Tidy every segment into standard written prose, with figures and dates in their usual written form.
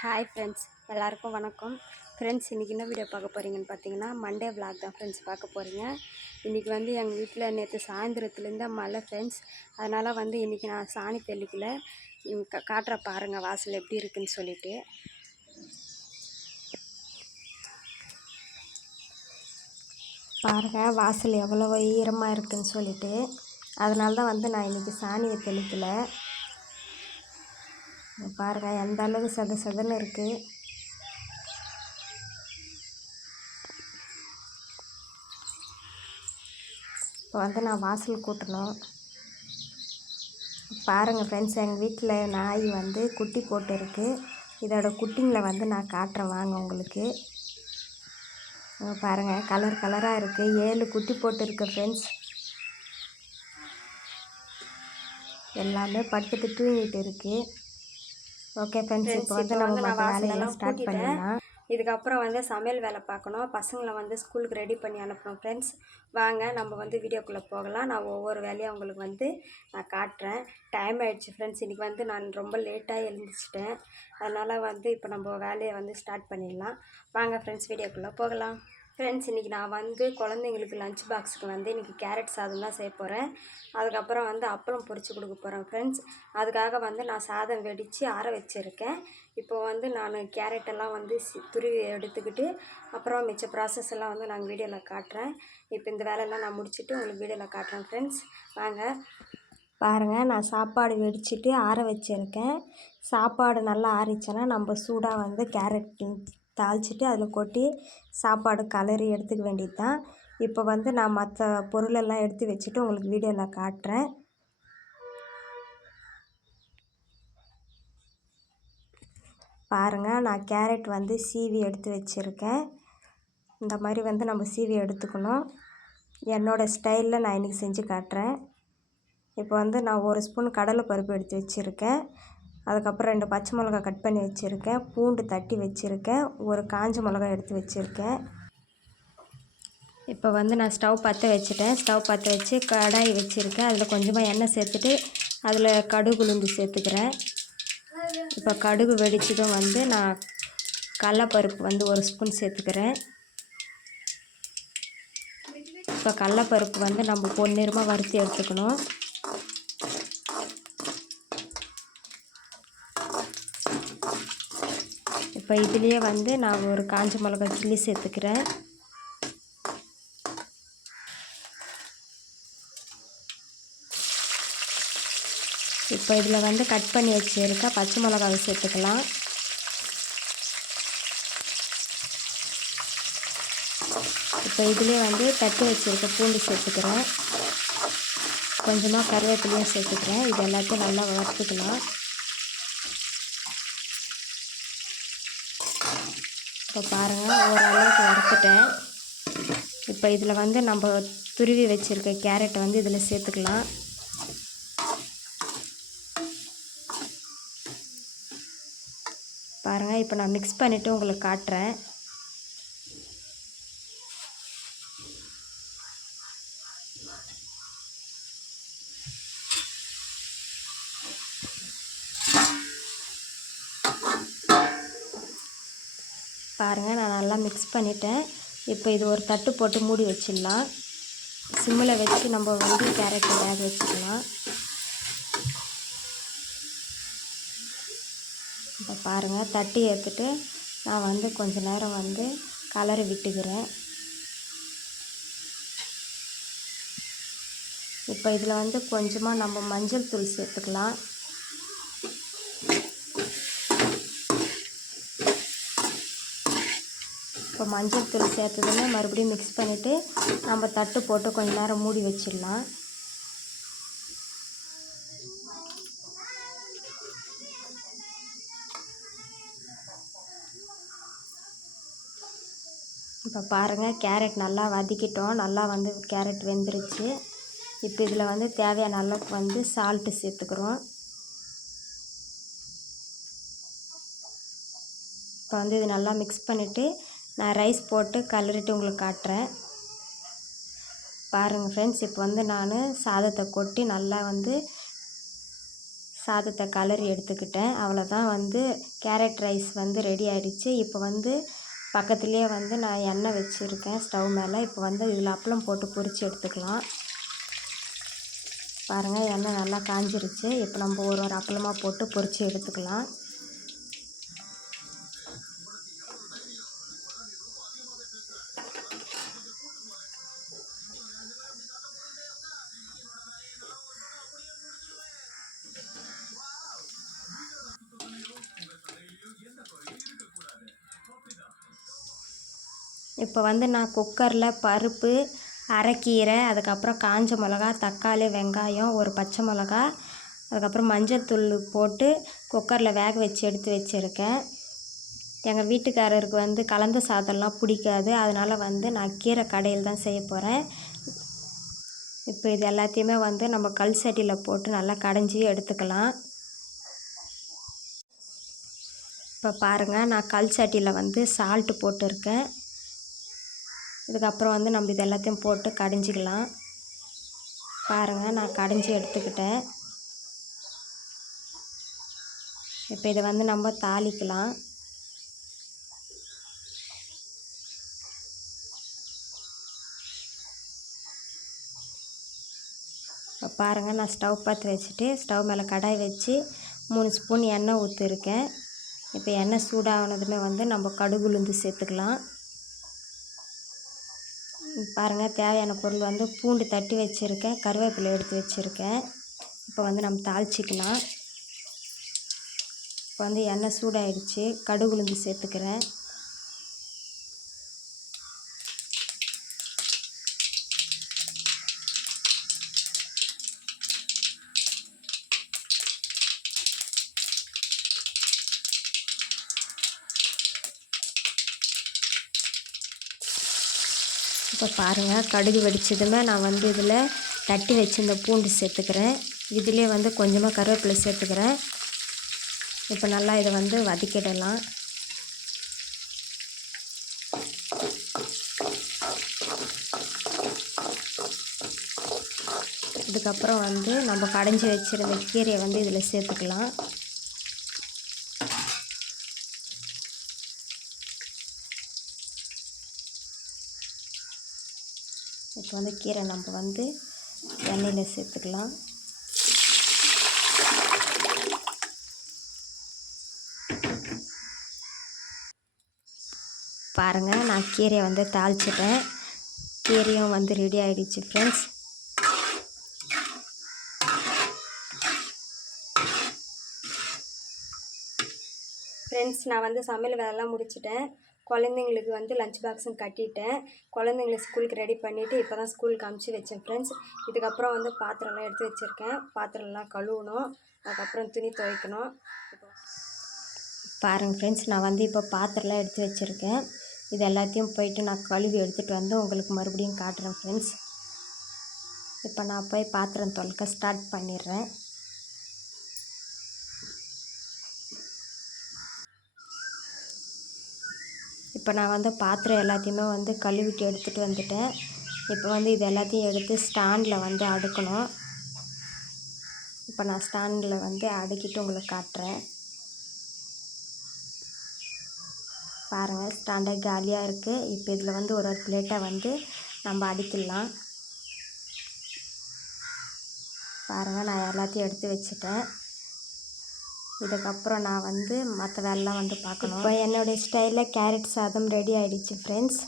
Hi friends, எல்லாருக்கும் வணக்கம். Friends, இன்றைக்கி என்ன வீடியோ பார்க்க போகிறீங்கன்னு பார்த்தீங்கன்னா, மண்டே விளாக் தான் ஃப்ரெண்ட்ஸ் பார்க்க போகிறீங்க. இன்றைக்கி வந்து எங்கள் வீட்டில் நேற்று சாயந்தரத்துலேருந்து மழை ஃப்ரெண்ட்ஸ். அதனால் வந்து இன்றைக்கி நான் சாணி தெளிக்கல. காட்டுற பாருங்கள் வாசல் எப்படி இருக்குதுன்னு சொல்லிவிட்டு. பாருங்கள் வாசல் எவ்வளோ ஈரமாக இருக்குதுன்னு சொல்லிவிட்டு. அதனால தான் வந்து நான் இன்றைக்கி சாணியை தெளிக்கலை. பாருங்கள் எந்த அளவுக்கு சதன்னு இருக்குது. இப்போ வந்து நான் வாசல் கூட்டணும். பாருங்கள் ஃப்ரெண்ட்ஸ், எங்கள் வீட்டில் நாய் வந்து குட்டி போட்டு இருக்குது. இதோட குட்டிங்களை வந்து நான் காட்டுறேன் வாங்க உங்களுக்கு. பாருங்கள் கலர் கலராக இருக்குது. 7 குட்டி போட்டு இருக்கு ஃப்ரெண்ட்ஸ். எல்லாமே படுத்துட்டு தூங்கிட்டு இருக்குது. ஓகே ஃப்ரெண்ட்ஸ், இப்போ வந்து நம்ம மற்ற வேலையெல்லாம் ஸ்டார்ட் பண்ணிடலாம். இதுக்கப்புறம் வந்து சமையல் வேலை பார்க்கணும். பசங்களை வந்து ஸ்கூலுக்கு ரெடி பண்ணி அனுப்பணும் ஃப்ரெண்ட்ஸ். வாங்க நம்ம வந்து வீடியோக்குள்ளே போகலாம். நான் ஒவ்வொரு வேலையும் உங்களுக்கு வந்து நான் காட்டுறேன். டைம் ஆகிடுச்சு ஃப்ரெண்ட்ஸ். இன்றைக்கி வந்து நான் ரொம்ப லேட்டாக எழுந்திரிச்சிட்டேன். அதனால் வந்து இப்போ நம்ம வேலையை வந்து ஸ்டார்ட் பண்ணிடலாம். வாங்க ஃப்ரெண்ட்ஸ், வீடியோக்குள்ளே போகலாம். ஃப்ரெண்ட்ஸ், இன்றைக்கி நான் வந்து குழந்தைங்களுக்கு லஞ்ச் பாக்ஸுக்கு வந்து இன்றைக்கி கேரட் சாதம் தான் செய்ய போகிறேன். அதுக்கப்புறம் வந்து அப்பளம் பொரித்து கொடுக்க போகிறேன் ஃப்ரெண்ட்ஸ். அதுக்காக வந்து நான் சாதம் வெடித்து ஆற வச்சுருக்கேன். இப்போ வந்து நான் கேரட்டெல்லாம் வந்து துருவி எடுத்துக்கிட்டு அப்புறம் மிச்ச ப்ராசஸ் எல்லாம் வந்து நாங்கள் வீடியோவில் காட்டுறேன். இப்போ இந்த வேலையெல்லாம் நான் முடிச்சுட்டு உங்களுக்கு வீடியோவில் காட்டுறேன் ஃப்ரெண்ட்ஸ். வாங்க பாருங்கள், நான் சாப்பாடு வெடிச்சிட்டு ஆற வச்சுருக்கேன். சாப்பாடு நல்லா ஆறிச்சுன்னா நம்ம சூடாக வந்து கேரட் தாளிச்சிட்டு அதில் கொட்டி சாப்பாடு கலரி எடுத்துக்க வேண்டியது தான். இப்போ வந்து நான் மற்ற பொருளெல்லாம் எடுத்து வச்சுட்டு உங்களுக்கு வீடியோவில் காட்டுறேன். பாருங்கள், நான் கேரட் வந்து சீவி எடுத்து வச்சுருக்கேன். இந்த மாதிரி வந்து நம்ம சீவி எடுத்துக்கணும். என்னோடய ஸ்டைலில் நான் இன்றைக்கி செஞ்சு காட்டுறேன். இப்போ வந்து நான் 1 ஸ்பூன் கடலைப்பருப்பு எடுத்து வச்சுருக்கேன். அதுக்கப்புறம் 2 பச்சை மிளகா கட் பண்ணி வச்சுருக்கேன். பூண்டு தட்டி வச்சுருக்கேன். ஒரு காஞ்ச மிளகா எடுத்து வச்சுருக்கேன். இப்போ வந்து நான் ஸ்டவ் பற்ற வச்சுட்டேன். ஸ்டவ் பற்ற வச்சு கடாய் வச்சுருக்கேன். அதில் கொஞ்சமாக எண்ணெய் சேர்த்துட்டு அதில் கடுகு உளுந்து சேர்த்துக்கிறேன். இப்போ கடுகு வெடிச்சதும் வந்து நான் கடலைப்பருப்பு வந்து 1 ஸ்பூன் சேர்த்துக்கிறேன். இப்போ கடலைப்பருப்பு வந்து நம்ம பொன்னிறமாக வறுத்து எடுத்துக்கணும். இப்போ இதுலேயே வந்து நான் ஒரு காஞ்ச மிளகா கிள்ளி சேர்த்துக்கிறேன். இப்போ இதில் வந்து கட் பண்ணி வச்சுருக்க பச்சை மிளகாவை சேர்த்துக்கலாம். இப்போ இதிலே வந்து தட்டி வச்சுருக்க பூண்டு சேர்த்துக்கிறேன். கொஞ்சமாக கருவேப்பிலையும் சேர்த்துக்கிறேன். இது எல்லாத்தையும் நல்லா வறுத்துக்கலாம். இப்போ பாருங்கள், ஓரளவுக்கு வறுத்துட்டேன். இப்போ இதில் வந்து நம்ம துருவி வச்சுருக்க கேரட்டை வந்து இதில் சேர்த்துக்கலாம். பாருங்கள், இப்போ நான் மிக்ஸ் பண்ணிவிட்டு உங்களுக்கு காட்டுறேன். பாருங்கள், நான் நல்லா மிக்ஸ் பண்ணிட்டேன். இப்போ இது ஒரு தட்டு போட்டு மூடி வச்சிடலாம். சிம்மில் வச்சு நம்ம வந்து கேரட்டை வேக வச்சுக்கலாம். இப்போ பாருங்கள், தட்டி ஏற்றுட்டு நான் வந்து கொஞ்ச நேரம் வந்து கலரி விட்டுக்கிறேன். இப்போ இதில் வந்து கொஞ்சமாக நம்ம மஞ்சள் தூள் சேர்த்துக்கலாம். இப்போ மஞ்சள் தூள் சேர்த்ததுமே மறுபடியும் மிக்ஸ் பண்ணிவிட்டு நம்ம தட்டு போட்டு கொஞ்ச நேரம் மூடி வச்சிடலாம். இப்போ பாருங்கள், கேரட் நல்லா வதக்கிட்டோம். நல்லா வந்து கேரட் வெந்துருச்சு. இப்போ இதில் வந்து தேவையான அளவுக்கு வந்து சால்ட்டு சேர்த்துக்கிறோம். இப்போ வந்து இது நல்லா மிக்ஸ் பண்ணிவிட்டு நான் ரைஸ் போட்டு கலரிட்டு உங்களுக்கு காட்டுறேன். பாருங்கள் ஃப்ரெண்ட்ஸ், இப்போ வந்து நான் சாதத்தை கொட்டி நல்லா வந்து சாதத்தை கலரி எடுத்துக்கிட்டேன். அவ்வளோதான், வந்து கேரட் ரைஸ் வந்து ரெடி ஆகிடுச்சு. இப்போ வந்து பக்கத்துலேயே வந்து நான் எண்ணெய் வச்சுருக்கேன் ஸ்டவ் மேலே. இப்போ வந்து இதில் அப்பளம் போட்டு பொரித்து எடுத்துக்கலாம். பாருங்கள், எண்ணெய் நல்லா காஞ்சிருச்சு. இப்போ நம்ம ஒரு ஒரு அப்பளமாக போட்டு பொரித்து எடுத்துக்கலாம். இப்போ வந்து நான் குக்கரில் பருப்பு, அரைக்கீரை, அதுக்கப்புறம் காஞ்ச மிளகா, தக்காளி, வெங்காயம், ஒரு பச்சை மிளகா, அதுக்கப்புறம் மஞ்சள் தூள் போட்டு குக்கரில் வேக வச்சு எடுத்து வச்சுருக்கேன். எங்கள் வீட்டுக்காரருக்கு வந்து கலந்த சாதம்லாம் பிடிக்காது. அதனால் வந்து நான் கீரை கடையில் தான் செய்ய போகிறேன். இப்போ இது எல்லாத்தையுமே வந்து நம்ம கல் சட்டியில் போட்டு நல்லா கடைஞ்சி எடுத்துக்கலாம். இப்போ பாருங்கள், நான் கல் சட்டியில் வந்து சால்ட்டு போட்டிருக்கேன். இதுக்கப்புறம் வந்து நம்ம இது எல்லாத்தையும் போட்டு கடைஞ்சிக்கலாம். பாருங்கள், நான் கடைஞ்சி எடுத்துக்கிட்டேன். இப்போ இதை வந்து நம்ம தாளிக்கலாம். இப்போ பாருங்கள், நான் ஸ்டவ் பற்ற வச்சுட்டு ஸ்டவ் மேலே கடாய் வச்சு 3 ஸ்பூன் எண்ணெய் ஊற்றிருக்கேன். இப்போ எண்ணெய் சூடானதுமே வந்து நம்ம கடுகு உளுந்து சேர்த்துக்கலாம். பாருங்கள், தேவையான பொருள் வந்து பூண்டு தட்டி வச்சுருக்கேன், கருவேப்பிலை எடுத்து வச்சுருக்கேன். இப்போ வந்து நம்ம தாளிச்சிக்கலாம். இப்போ வந்து எண்ணெய் சூடாகிடுச்சு, கடுகு உளுந்து சேர்த்துக்கிறேன். இப்போ பாருங்கள், கடுகு வெடிச்சதுமே நான் வந்து இதில் தட்டி வச்சுருந்த பூண்டு சேர்த்துக்கிறேன். இதிலே வந்து கொஞ்சமாக கருவேப்பிலை சேர்த்துக்கிறேன். இப்போ நல்லா இதை வந்து வதக்கிடலாம். இதுக்கப்புறம் வந்து நம்ம கடைஞ்சி வச்சுருந்த கீரையை வந்து இதில் சேர்த்துக்கலாம். இப்போ வந்து கீரை நம்ம வந்து எண்ணெயில் சேர்த்துக்கலாம். பாருங்கள், நான் கீரையை வந்து தாளிச்சிட்டேன். கீரையும் வந்து ரெடி ஆகிடுச்சு ஃப்ரெண்ட்ஸ். நான் வந்து சமையல் வேலைலாம் முடிச்சிட்டேன். குழந்தைங்களுக்கு வந்து லஞ்ச் பாக்ஸும் கட்டிட்டேன். குழந்தைங்கள ஸ்கூலுக்கு ரெடி பண்ணிவிட்டு இப்போ தான் ஸ்கூலுக்கு அமுச்சு வச்சேன் ஃப்ரெண்ட்ஸ். இதுக்கப்புறம் வந்து பாத்திரம்லாம் எடுத்து வச்சுருக்கேன். பாத்திரம்லாம் கழுவணும், அதுக்கப்புறம் துணி துவைக்கணும். பாருங்கள் ஃப்ரெண்ட்ஸ், நான் வந்து இப்போ பாத்திரம்லாம் எடுத்து வச்சுருக்கேன். இது எல்லாத்தையும் போயிட்டு நான் கழுவி எடுத்துகிட்டு வந்து உங்களுக்கு மறுபடியும் காட்டுறேன் ஃப்ரெண்ட்ஸ். இப்போ நான் போய் பாத்திரம் துலக்க ஸ்டார்ட் பண்ணிடுறேன். இப்போ நான் வந்து பாத்திரம் எல்லாத்தையுமே வந்து கழுவிட்டு எடுத்துகிட்டு வந்துட்டேன். இப்போ வந்து இது எல்லாத்தையும் எடுத்து ஸ்டாண்டில் வந்து அடுக்கணும். இப்போ நான் ஸ்டாண்டில் வந்து அடுக்கிட்டு உங்களுக்கு காட்டுறேன். பாருங்கள், ஸ்டாண்டே காலியாக இருக்குது. இப்போ இதில் வந்து ஒரு பிளேட்டை வந்து நம்ம அடுக்கிடலாம். பாருங்கள், நான் எல்லாத்தையும் எடுத்து வச்சுட்டேன். இதுக்கப்புறம் நான் வந்து மற்ற வேலைலாம் வந்து பார்க்கணும். இப்போ என்னுடைய ஸ்டைலில் கேரட் சாதம் ரெடி ஆகிடுச்சு ஃப்ரெண்ட்ஸ்.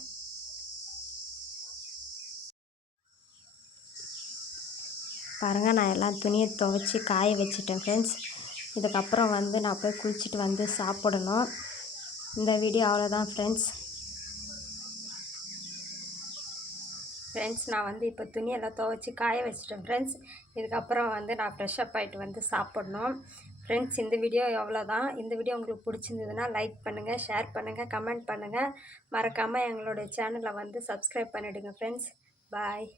பாருங்கள், நான் எல்லாம் துணியை துவைச்சி காய வச்சுட்டேன் ஃப்ரெண்ட்ஸ். இதுக்கப்புறம் வந்து நான் போய் குளிச்சுட்டு வந்து சாப்பிடணும். இந்த வீடியோ அவ்வளோதான் ஃப்ரெண்ட்ஸ். நான் வந்து இப்போ துணியெல்லாம் துவைச்சி காய வச்சுட்டேன் ஃப்ரெண்ட்ஸ். இதுக்கப்புறம் வந்து நான் ஃப்ரெஷ்அப் ஆகிட்டு வந்து சாப்பிடணும் ஃப்ரெண்ட்ஸ். இந்த வீடியோ எவ்வளோதான். இந்த வீடியோ உங்களுக்கு பிடிச்சிருந்ததுன்னா லைக் பண்ணுங்கள், ஷேர் பண்ணுங்கள், கமெண்ட் பண்ணுங்கள். மறக்காமல் எங்களோட சேனலை வந்து சப்ஸ்கிரைப் பண்ணிவிடுங்க ஃப்ரெண்ட்ஸ். பாய்.